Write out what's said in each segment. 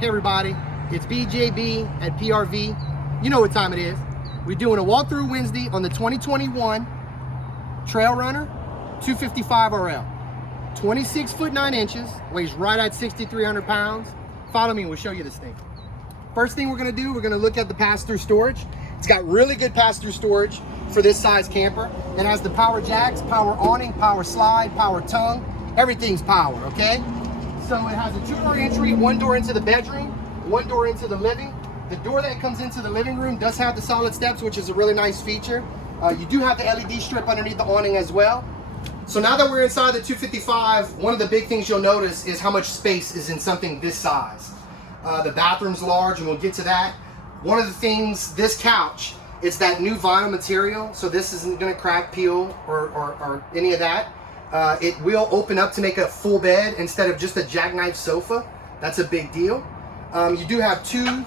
Hey everybody, it's BJB at PRV. You know what time it is. We're doing a walkthrough Wednesday on the 2021 TrailRunner 255 RL. 26 foot 9 inches, weighs right at 6,300 pounds. Follow me and we'll show you this thing. First thing we're gonna do, we're gonna look at the pass-through storage. It's got really good pass-through storage for this size camper. It has the power jacks, power awning, power slide, power tongue. Everything's power, okay? So it has a 2-door entry, 1 door into the bedroom, 1 door into the living. The door that comes into the living room does have the solid steps, which is a really nice feature. You do have the LED strip underneath the awning as well. So now that we're inside the 255, one of the big things you'll notice is how much space is in something this size. The bathroom's large, and we'll get to that. One of the things, this couch, it's that new vinyl material, so this isn't gonna crack, peel, or any of that. It will open up to make a full bed instead of just a jackknife sofa. That's a big deal. You do have 2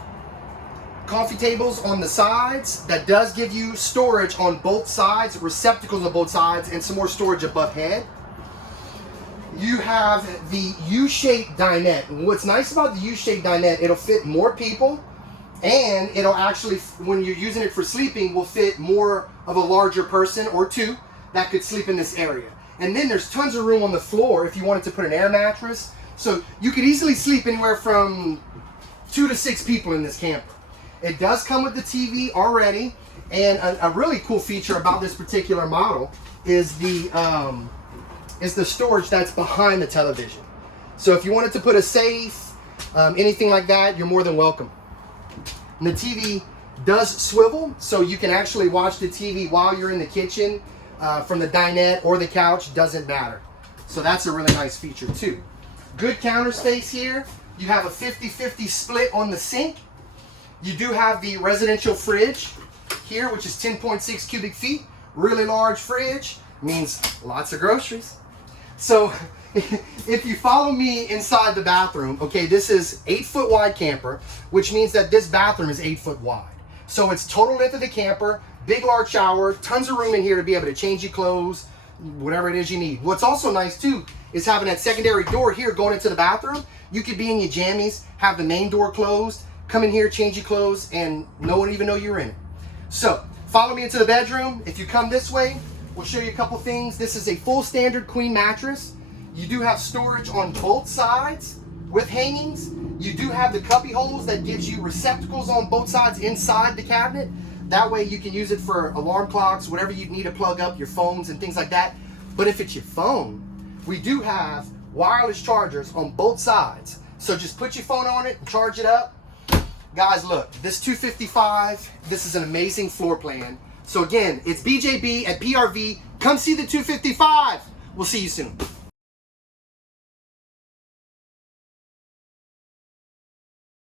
coffee tables on the sides. That does give you storage on both sides, receptacles on both sides, and some more storage above head. You have the U-shaped dinette. And what's nice about the U-shaped dinette, it'll fit more people, and it'll actually, when you're using it for sleeping, will fit more of a larger person or 2 that could sleep in this area. And then there's tons of room on the floor if you wanted to put an air mattress. So you could easily sleep anywhere from 2 to 6 people in this camper. It does come with the TV already, and a really cool feature about this particular model is the storage that's behind the television. So if you wanted to put a safe, anything like that, you're more than welcome. And the TV does swivel, so you can actually watch the TV while you're in the kitchen. From the dinette or the couch, doesn't matter. So that's a really nice feature too. Good counter space here. You have a 50-50 split on the sink. You do have the residential fridge here, which is 10.6 cubic feet. Really large fridge, means lots of groceries. So if you follow me inside the bathroom, okay, this is 8-foot wide camper, which means that this bathroom is 8 foot wide. So it's total length of the camper. Big, large shower, tons of room in here to be able to change your clothes, whatever it is you need. What's also nice too is having that secondary door here going into the bathroom. You could be in your jammies, have the main door closed, come in here, change your clothes, and no one even know you're in it. So follow me into the bedroom. If you come this way, we'll show you a couple things. This is a full standard queen mattress. You do have storage on both sides with hangings. You do have the cubby holes that gives you receptacles on both sides inside the cabinet. That way you can use it for alarm clocks, whatever you need to plug up, your phones and things like that. But if it's your phone, we do have wireless chargers on both sides. So just put your phone on it and charge it up. Guys, look, this 255, this is an amazing floor plan. So again, it's BJB at PRV. Come see the 255. We'll see you soon.